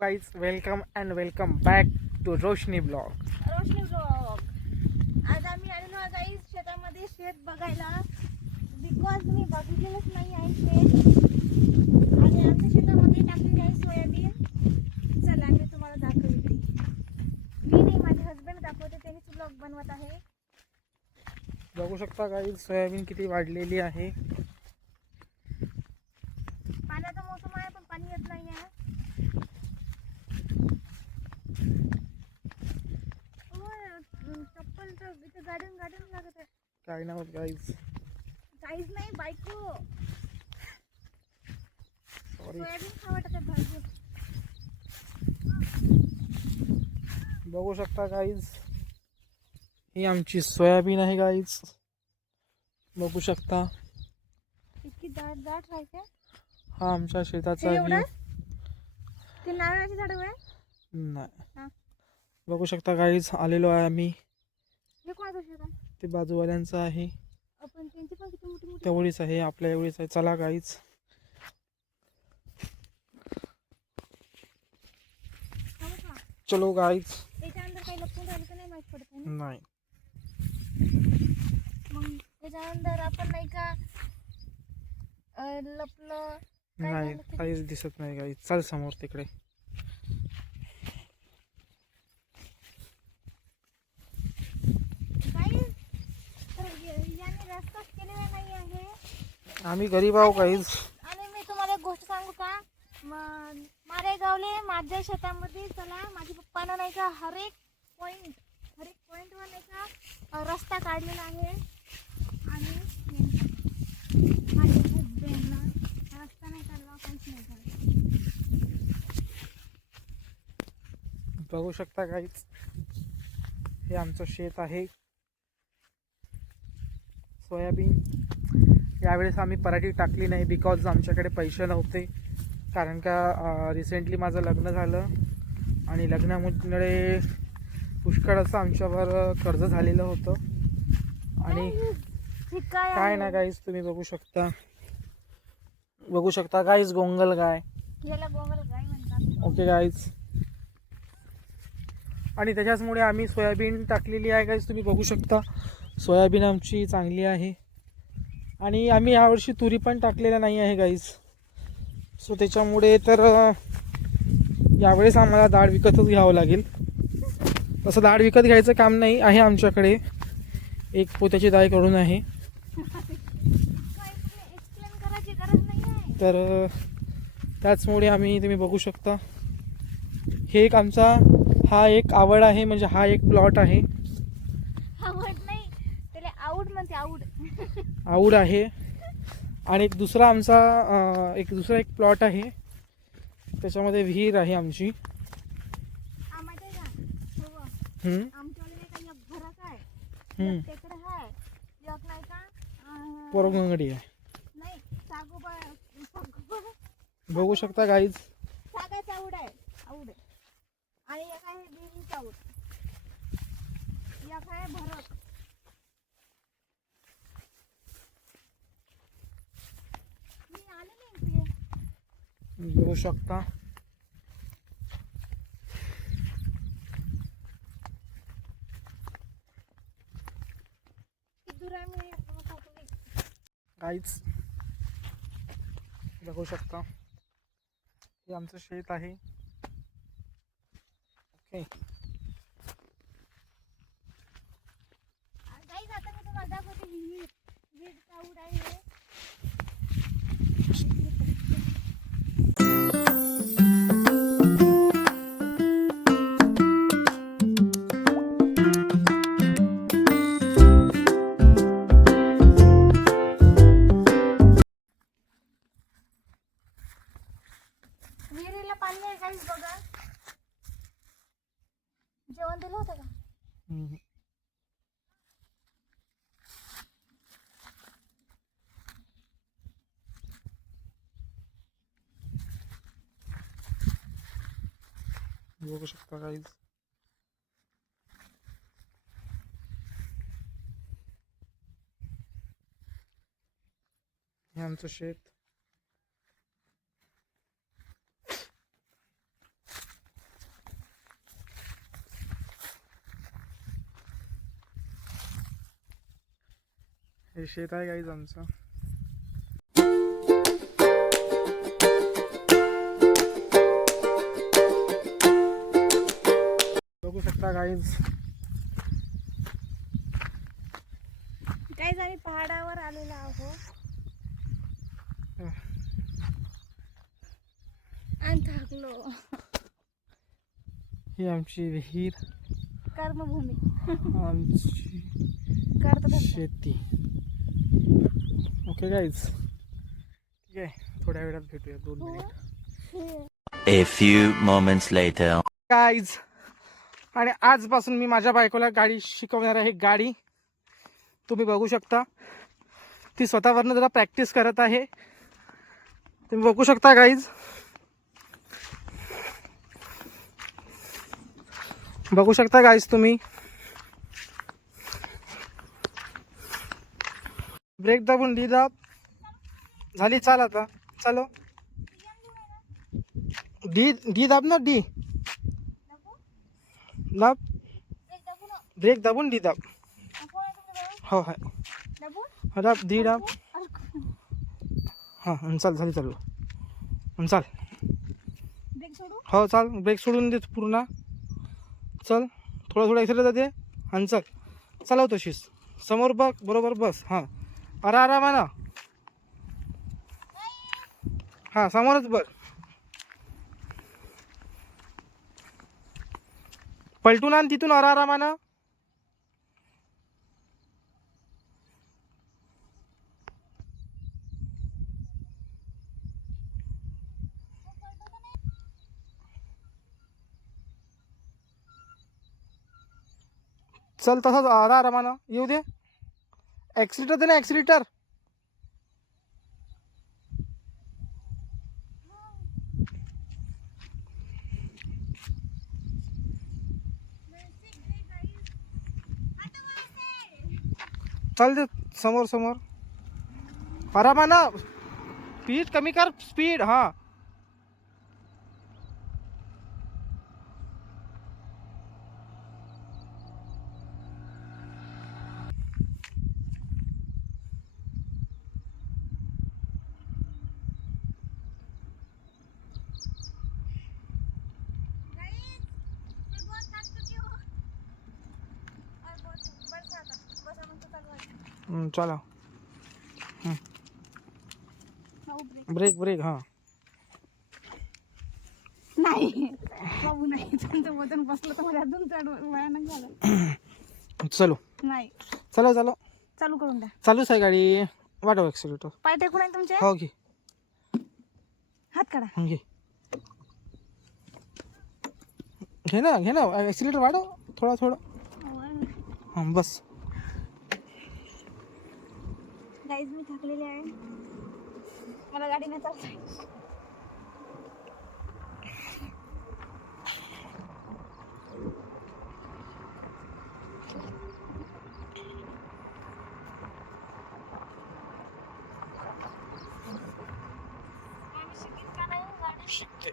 Guys welcome and welcome back to Roshni blog. Roshni blog. आज आम्ही आलेलो आहे गाईज शेतामध्ये शेत बघायला. बिकॉज मी बघितलेलंच नाही आहे शेत. आणि आमच्या शेतामध्ये टाकलेली आहे सोयाबीन. चला मी तुम्हाला दाखवते. मी नाही, माझे हजबंड दाखवते, त्यांनीच ब्लॉग बनवत आहे. बघू शकता गाइस सोयाबीन किती वाढलेली आहे. पाण्याचा मोसम आहे पण पाणी येत नाही आहे. चप्पलचं इथे गार्डन गार्डन लागत आहे. काय नाही होत गाइस. काहीच नाही बायको. सॉरी. सोयाबीन खावट आहे भाजी. बघू शकता गाइस ही आमची सोयाबीन आहे गाइस. बघू शकता इतकी दाट दाट राहते. हा आमच्या शेताचा हे व्ह्यू. एवढं? ते नारळाची झाड आहे. नाही हा. बघू शकता गाइस आलेलो आहे आम्ही. हे कोणाचं शेत आहे? ते बाजूवाल्यांचं आहे. आपण त्यांची पण किती मोठी मोठी. तेवढीच आहे आपल्या एवढीच आहे. चला गाइस खाऊ का? चलो गाइस. त्याच्या अंदर काही लपून राहिलं तर नाही माहित पडत आहे ना. नाही मग त्याच्या अंदर आपण नाही का लपलं काय नाही झालं ते- काहीच दिसत नाही गाइस. चल समोर तिकडे. काही तर याने रस्ताच केलेला नाही आहे. आम्ही गरीब आहो गाइस. आणि मी तुम्हाला एक गोष्ट सांगू का. मारेगावले माझ्या शेतामध्ये चला माझ्या पप्पानं नाही का हर एक पॉईंटवर नाही का रस्ता काढलेला आहे. आणि माझ्या हजबंडला रस्ता नाही काढला, काहीच नाही काढलं. बघू शकता गाइस हे आमचं शेत आहे. सोयाबीन यावेळेस आम्ही पराठी टाकली नाही बिकॉज आमच्याकडे पैसे नव्हते. कारण का रिसेंटली माझं लग्न झालं आणि लग्नामुळे पुष्कळ असं आमच्यावर कर्ज झालेलं होतं. आणि काय ना गाईज तुम्ही बघू शकता गाईज गोंगल गाय. याला गोगल गाय म्हणतात. Okay guys. आणि त्याच्याचमुळे आम्ही सोयाबीन टाकलेली आहे गाईज. तुम्ही बघू शकता सोयाबीन आमची चांगली आहे. आणि आम्ही यावर्षी तुरी पण टाकलेल्या नाही आहे गाईज. सो त्याच्यामुळे तर यावेळेस आम्हाला डाळ विकतच घ्यावं लागेल. तसं डाळ विकत घ्यायचं काम नाही आहे आमच्याकडे. एक पोत्याची डाळ करून आहे. एक्सप्लेन करायची गरज नाही आहे. तर त्याचमुळे तुम्ही बघू शकता हे एक आमचा हा एक आवड आहे. म्हणजे हा एक प्लॉट आहे. आवड नाही त्याला आऊड म्हणते. आवड आहे. आणि एक दुसरा आमचा एक प्लॉट आहे. त्याच्यामध्ये विहीर आहे आमची. आम्हाला का हो हम्म. आमच्यावाले नाही का एक घरात आहे, हम्म. एक टेकडे आहे, एक नाही का पोरगंगडी आहे. नाही सागोबा बघू शकता गाईज. सागाचा आऊड आहे. आणि एक आहे बिरीचा आऊड. एक आहे भरत. मी आले नाही इथे. बघू शकता किती दूर आहे मी गाईज. बघू शकता हे आमचं शेत आहे. ओके. गाईज आता मी तुम्हाला दाखवते विहीरचा आऊड आहे. विहिरीला पाणी आहे काहीच बघा. जेवण दिलं होतं का? हम्म. बघू शकता गाईज. हे आमचं शेत. हे शेत आहे गाईज आमचं. बघू शकता गाईज. गाईज आम्ही पहाडावर आलेलो आहोत आणि थकलो. ही आमची विहीर, कर्मभूमी, आमची करतो शेती. ओके गाईज, ठीक आहे, थोड्या वेळात भेटूया, 2 minute. A few moments later. Guys, आणि आजपासून मी माझ्या बायकोला गाडी शिकवणार आहे. गाडी तुम्ही बघू शकता, ती स्वतःवरनं जरा प्रॅक्टिस करत आहे. तुम्ही बघू शकता गाईज, बघू शकता गाईज तुम्ही. ब्रेक दाबून डी दाब. झाली, चाल आता, चालो. डी दाब ना, डी दाब, ब्रेक दाबून डी दाब. हो हाय, हा दाब, डी दाब. हां चाल, झाली चालू. चाल, हो चाल, ब्रेक सोडून दे पूर्ण. चल, थोडं थोडं एक्सरे जाते आणि चल, चालव तशीच. समोर बघ, बरोबर बस. हां, आरामानं. हां, समोरच बघ. पलटून आण तिथून आरामानं. चल तसंच आरामानं येऊ दे. ॲक्सिलेटर दे ना, ॲक्सिलेटर. चल दे, समोर समोर आरामानं. स्पीड कमी कर, स्पीड. हां, चला. Brake brake. हां, नाही बाबू नाही, त्यांचं वजन बसलं तर मला अजून चढ भयानक झालं. चलो, नाही, चलो चलो, चालू करून द्या. चालूच आहे गाडी. वाटव ॲक्सिलेटर. पाय टेकून आहे तुमचे. हो घे, हात काढा. घे घे ना, घे ना, ॲक्सिलेटर वाढव थोडा थोडा. हां बस. गाईज मी थकलेले आहे, मला गाडी नाही चालते. शिकते.